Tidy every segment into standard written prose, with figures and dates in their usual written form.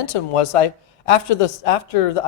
momentum was I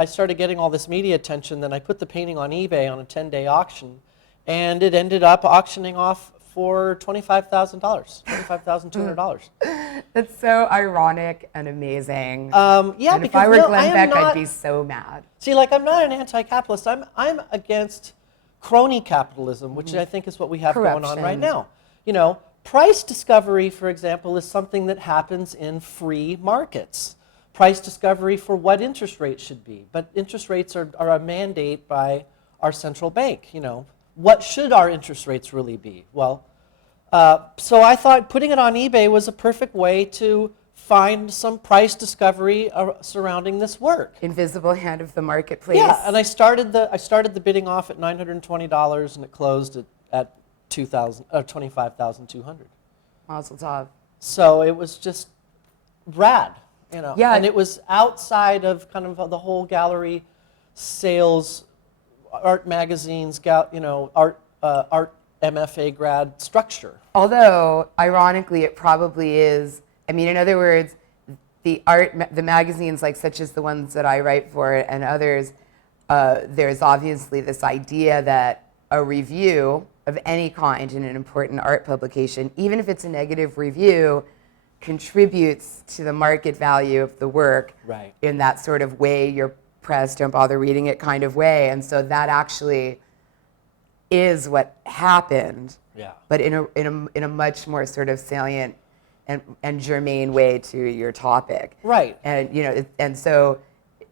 started getting all this media attention, then I put the painting on eBay on a 10-day auction, and it ended up auctioning off for $25,000, $25,200. That's so ironic and amazing. Yeah, and if because I were no, Glenn I am Beck, not, I'd be so mad. See, like, I'm not an anti-capitalist. I'm against crony capitalism, which I think is what we have going on right now. You know, price discovery, for example, is something that happens in free markets. Price discovery for what interest rates should be. But interest rates are a mandate by our central bank. You know, what should our interest rates really be? Well, so I thought putting it on eBay was a perfect way to find some price discovery surrounding this work. Invisible hand of the marketplace. Yeah, and I started the bidding off at $920, and it closed at $25,200. Mazel tov. So it was just rad, you know. Yeah. And it was outside of kind of the whole gallery sales, art magazines, you know, art MFA grad structure. Although, ironically, it probably is. I mean, in other words, the magazines, like such as the ones that I write for and others, there's obviously this idea that a review of any kind in an important art publication, even if it's a negative review, contributes to the market value of the work in that sort of way your press don't bother reading it kind of way. And so that actually is what happened, but in a much more sort of salient and germane way to your topic. Right. And you know, and so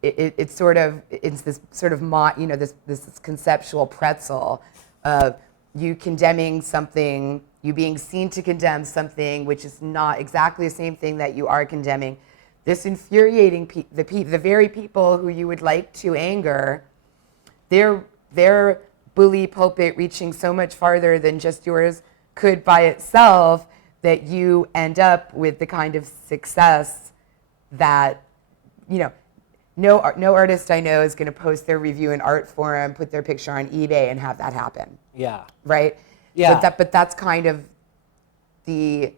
it's this sort of you know, this conceptual pretzel of you condemning something, you being seen to condemn something which is not exactly the same thing that you are condemning. This infuriating the very people who you would like to anger, their bully pulpit reaching so much farther than just yours could by itself, that you end up with the kind of success that, you know, no artist I know is going to post their review in Art Forum, put their picture on eBay, and have that happen. Yeah. Right? Yeah. But that's kind of the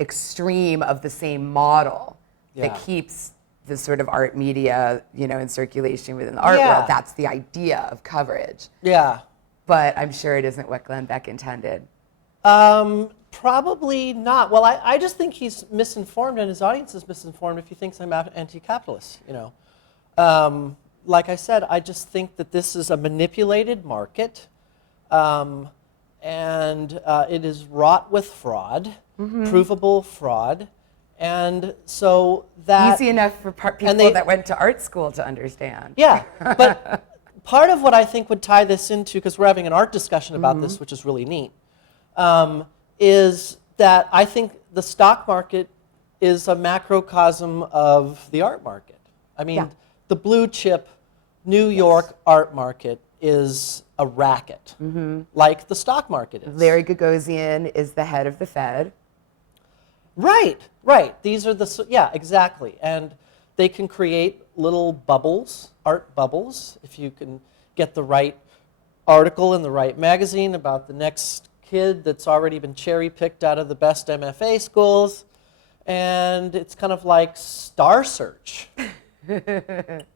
extreme of the same model that keeps the sort of art media, you know, in circulation within the art world. That's the idea of coverage. Yeah. But I'm sure it isn't what Glenn Beck intended. Probably not. Well, I just think he's misinformed, and his audience is misinformed if he thinks I'm anti-capitalist, you know. Like I said, I just think that this is a manipulated market, and it is wrought with fraud, provable fraud, and so that... Easy enough for people that went to art school to understand. Yeah, but part of what I think would tie this into, because we're having an art discussion about this, which is really neat, is that I think the stock market is a macrocosm of the art market. I mean, the blue chip New York art market is a racket, like the stock market is. Larry Gagosian is the head of the Fed. Right, right. These are yeah, exactly. And they can create little bubbles, art bubbles, if you can get the right article in the right magazine about the next kid that's already been cherry-picked out of the best MFA schools. And it's kind of like Star Search. You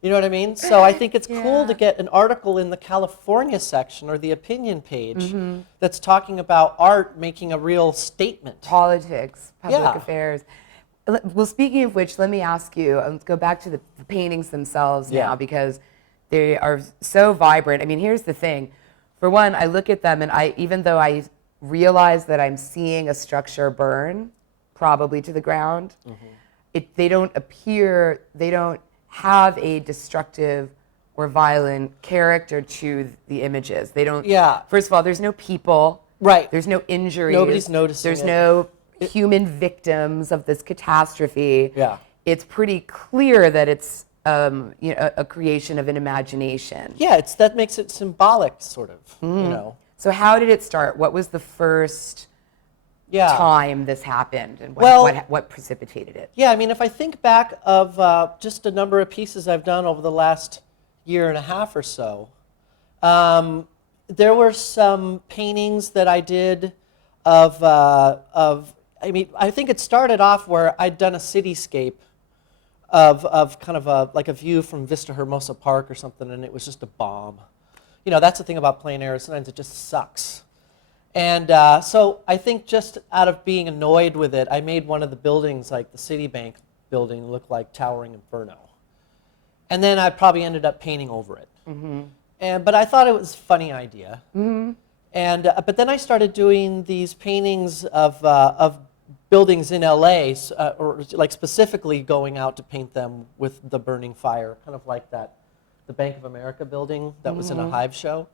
know what I mean? So I think it's cool to get an article in the California section or the opinion page that's talking about art making a real statement. Politics, public affairs. Well, speaking of which, let me ask you, let's go back to the paintings themselves now, because they are so vibrant. I mean, here's the thing. For one, I look at them and even though I realize that I'm seeing a structure burn, probably to the ground, they don't have a destructive or violent character to the images. They don't, first of all, there's no people. Right. There's no injuries. Nobody's noticing There's no human victims of this catastrophe. Yeah. It's pretty clear that it's you know, a creation of an imagination. Yeah, that makes it symbolic, sort of, you know. So how did it start? What was the first time this happened, and what precipitated it? Yeah, I mean, if I think back of just a number of pieces I've done over the last year and a half or so, there were some paintings that I did I mean, I think it started off where I'd done a cityscape of kind of like a view from Vista Hermosa Park or something, and it was just a bomb. You know, that's the thing about plein air. Sometimes it just sucks. And so I think just out of being annoyed with it, I made one of the buildings, like the Citibank building, look like Towering Inferno. And then I probably ended up painting over it. But I thought it was a funny idea. And but then I started doing these paintings of buildings in LA, or like specifically going out to paint them with the burning fire, kind of like the Bank of America building that was in a Hive show.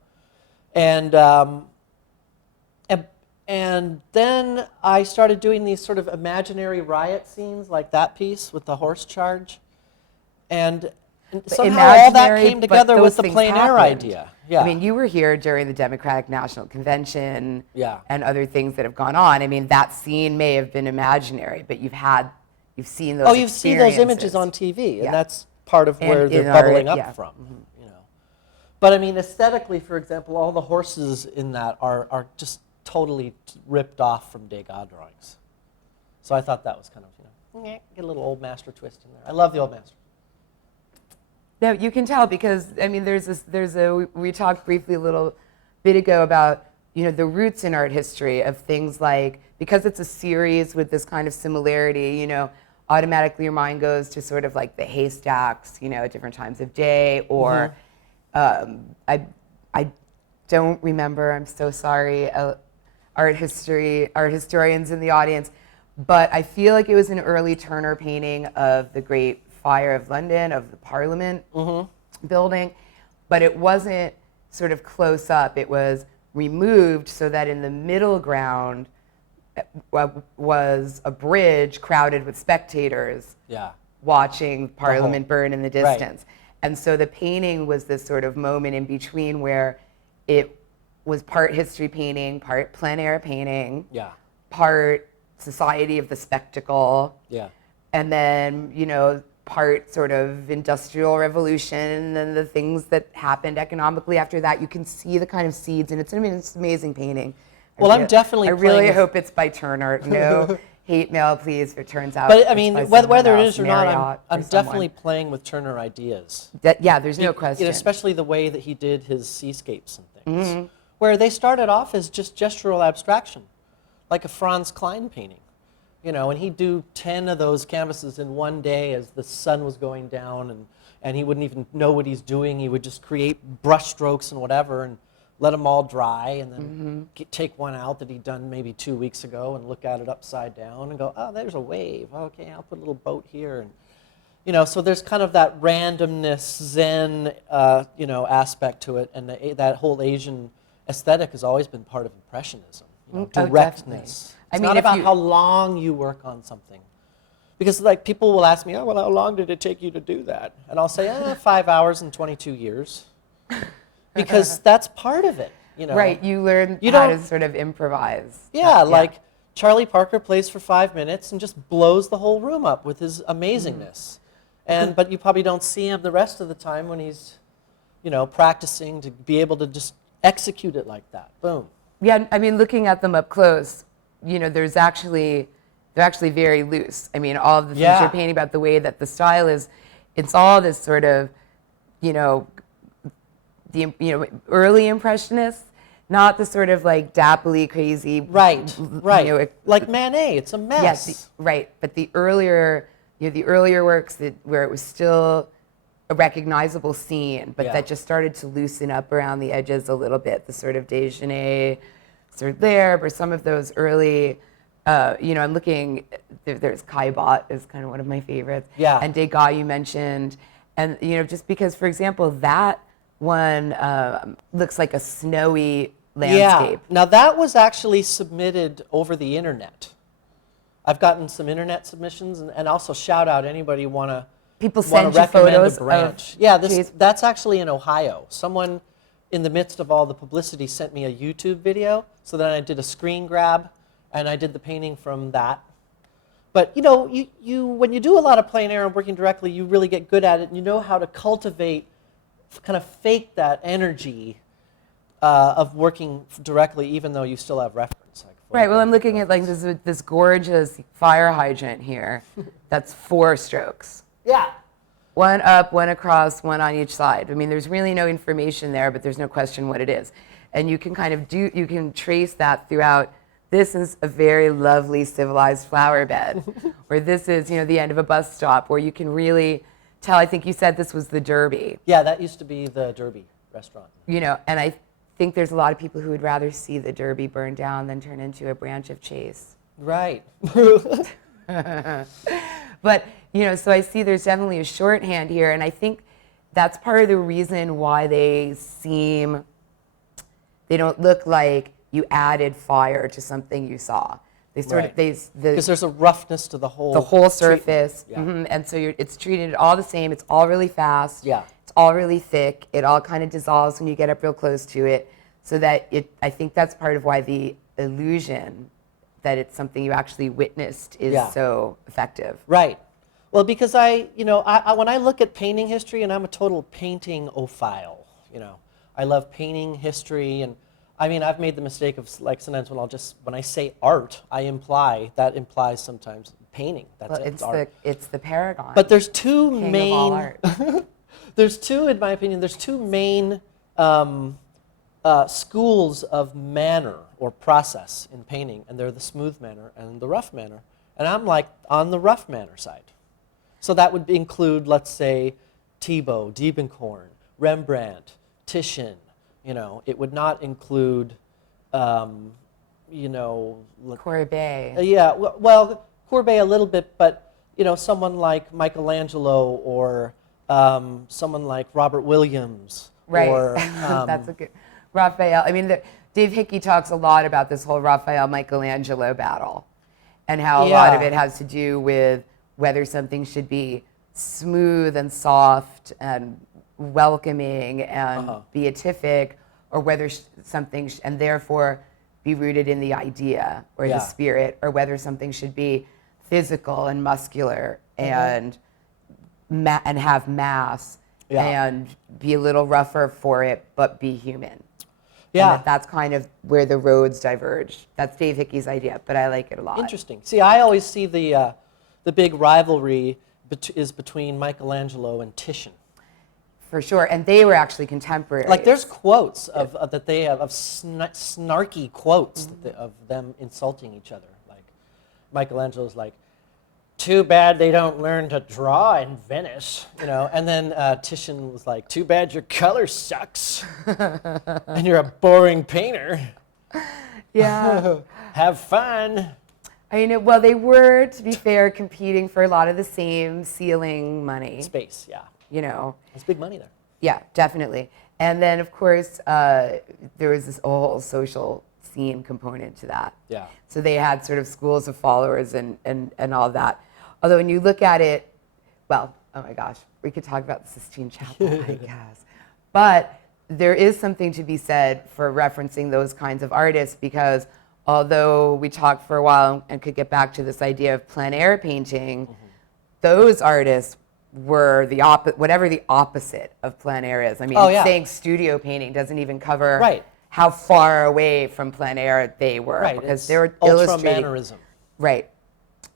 And then I started doing these sort of imaginary riot scenes, like that piece with the horse charge. And somehow all that came together with the plein air idea. Yeah. I mean, you were here during the Democratic National Convention and other things that have gone on. I mean, that scene may have been imaginary, but you've seen those you've seen those images on TV, and that's part of where they're bubbling up from. You know. But I mean, aesthetically, for example, all the horses in that are just totally ripped off from Degas drawings. So I thought that was kind of, get a little old master twist in there. I love the old master. No, you can tell because, I mean, we talked briefly a little bit ago about, you know, the roots in art history of things like, because it's a series with this kind of similarity, you know, automatically your mind goes to sort of like the haystacks, you know, at different times of day, or I don't remember, I'm so sorry, art historians in the audience, but I feel like it was an early Turner painting of the Great Fire of London, of the Parliament building, but it wasn't sort of close up. It was removed so that in the middle ground was a bridge crowded with spectators watching Parliament burn in the distance. And so the painting was this sort of moment in between where it was part history painting, part plein air painting, part Society of the Spectacle, and then, you know, part sort of industrial revolution and then the things that happened economically after that. You can see the kind of seeds, and it's an amazing painting. Well, I'm definitely I really hope it's by Turner. No hate mail, please, if it turns out. But I mean, whether it is or not, I'm definitely playing with Turner ideas. There's no question. Especially the way that he did his seascapes and things, where they started off as just gestural abstraction, like a Franz Klein painting. You know, and he'd do 10 of those canvases in one day as the sun was going down, and he wouldn't even know what he's doing. He would just create brush strokes and whatever and let them all dry, and then take one out that he'd done maybe 2 weeks ago and look at it upside down and go, oh, there's a wave. Okay, I'll put a little boat here. And, you know, so there's kind of that randomness, Zen, you know, aspect to it, and that whole Asian aesthetic has always been part of Impressionism. You know, directness. It's not about how long you work on something. Because like people will ask me, oh, well, how long did it take you to do that? And I'll say, 5 hours and 22 years. Because that's part of it, you know. Right, you learn how to sort of improvise. Yeah, like Charlie Parker plays for 5 minutes and just blows the whole room up with his amazingness. But you probably don't see him the rest of the time when he's, you know, practicing to be able to just execute it like that. Boom. Yeah, I mean, looking at them up close, you know, they're actually very loose. I mean, all of the things you're painting about, the way that the style is, it's all this sort of, you know, early Impressionists, not the sort of like dappily crazy. Right. You know, like Manet, it's a mess. Yes, right. But the earlier works where it was still a recognizable scene, but that just started to loosen up around the edges a little bit. The sort of déjeuner sort of there, but some of those early, you know, I'm looking, there's Caillebotte is kind of one of my favorites. Yeah. And Degas you mentioned. And, you know, just because, for example, that one looks like a snowy landscape. Yeah. Now that was actually submitted over the internet. I've gotten some internet submissions, and also shout out anybody people send you photos of that's actually in Ohio. Someone in the midst of all the publicity sent me a YouTube video, so then I did a screen grab and I did the painting from that. But you know, you when you do a lot of plein air and working directly, you really get good at it, and you know how to cultivate, kind of fake that energy of working directly, even though you still have reference. Right. Well, I'm looking at like this gorgeous fire hydrant here. That's 4 strokes. Yeah. One up, one across, one on each side. I mean, there's really no information there, but there's no question what it is. And you can kind of you can trace that throughout. This is a very lovely civilized flower bed, or this is, the end of a bus stop, where you can really tell. I think you said this was the Derby. Yeah, that used to be the Derby restaurant. And I think there's a lot of people who would rather see the Derby burn down than turn into a branch of Chase. Right. But, so I see there's definitely a shorthand here, and I think that's part of the reason why they don't look like you added fire to something you saw. They sort of, because there's a roughness to the whole surface, yeah. And so it's treated all the same. It's all really fast. Yeah. It's all really thick. It all kind of dissolves when you get up real close to it, so that I think that's part of why the illusion that it's something you actually witnessed is so effective. Right. Well, because I when I look at painting history, and I'm a total painting-ophile, I love painting history, and I mean, I've made the mistake of, like, sometimes when I say art, that implies sometimes painting. That's Well, art. it's the paragon. But there's two king main, of all art. in my opinion, there's two main schools of manner or process in painting, and they're the smooth manner and the rough manner. And I'm like on the rough manner side. So that would include, let's say, Thibaut, Diebenkorn, Rembrandt, Titian. It would not include, Courbet. yeah, well, Courbet a little bit, but someone like Michelangelo or someone like Robert Williams. Right. Or, That's a good. Raphael. I mean, Dave Hickey talks a lot about this whole Raphael-Michelangelo battle, and how a lot of it has to do with whether something should be smooth and soft and welcoming and beatific, or whether something and therefore be rooted in the idea or the spirit, or whether something should be physical and muscular and have mass and be a little rougher for it, but be human. Yeah. And that's kind of where the roads diverge. That's Dave Hickey's idea, but I like it a lot. Interesting. See, I always see the big rivalry is between Michelangelo and Titian. For sure, and they were actually contemporaries. Like, there's quotes that they have of snarky quotes of them insulting each other. Like, Michelangelo's like, "Too bad they don't learn to draw in Venice," And then Titian was like, "Too bad your color sucks, and you're a boring painter. Yeah. Have fun." Well, they were, to be fair, competing for a lot of the same ceiling money. Space, yeah. There's big money there. Yeah, definitely. And then, of course, there was this whole social scene component to that. Yeah. So they had sort of schools of followers and all that. Although when you look at it, well, oh my gosh, we could talk about the Sistine Chapel, I guess. But there is something to be said for referencing those kinds of artists, because although we talked for a while and could get back to this idea of plein air painting, those artists were whatever the opposite of plein air is. I mean, saying studio painting doesn't even cover how far away from plein air they were, because they were illustrating. Ultra-mannerism. Right.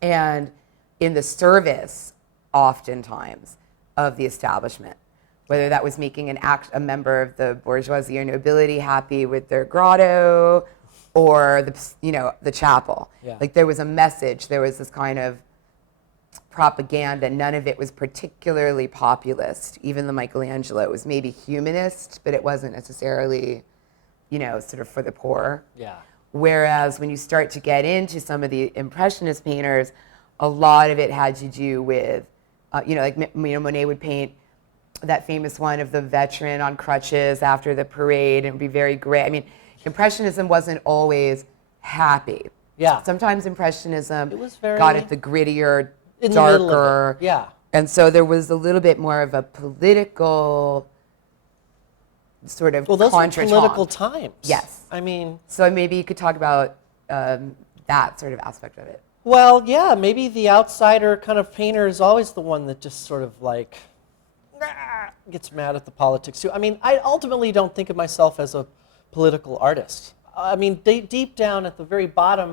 And in the service, oftentimes, of the establishment, whether that was making a member of the bourgeoisie or nobility happy with their grotto, or the chapel. Yeah. Like, there was a message, there was this kind of propaganda. None of it was particularly populist. Even the Michelangelo was maybe humanist, but it wasn't necessarily, sort of for the poor. Yeah. Whereas when you start to get into some of the Impressionist painters, a lot of it had to do with, Monet would paint that famous one of the veteran on crutches after the parade and be very gray. I mean, Impressionism wasn't always happy. Yeah. Sometimes Impressionism got got at the grittier, darker. Yeah. And so there was a little bit more of a political sort of those were contretemps. political times. Yes. I mean. So maybe you could talk about that sort of aspect of it. Well, yeah, maybe the outsider kind of painter is always the one that just sort of like gets mad at the politics too. I mean, I ultimately don't think of myself as a political artist. I mean, deep down at the very bottom,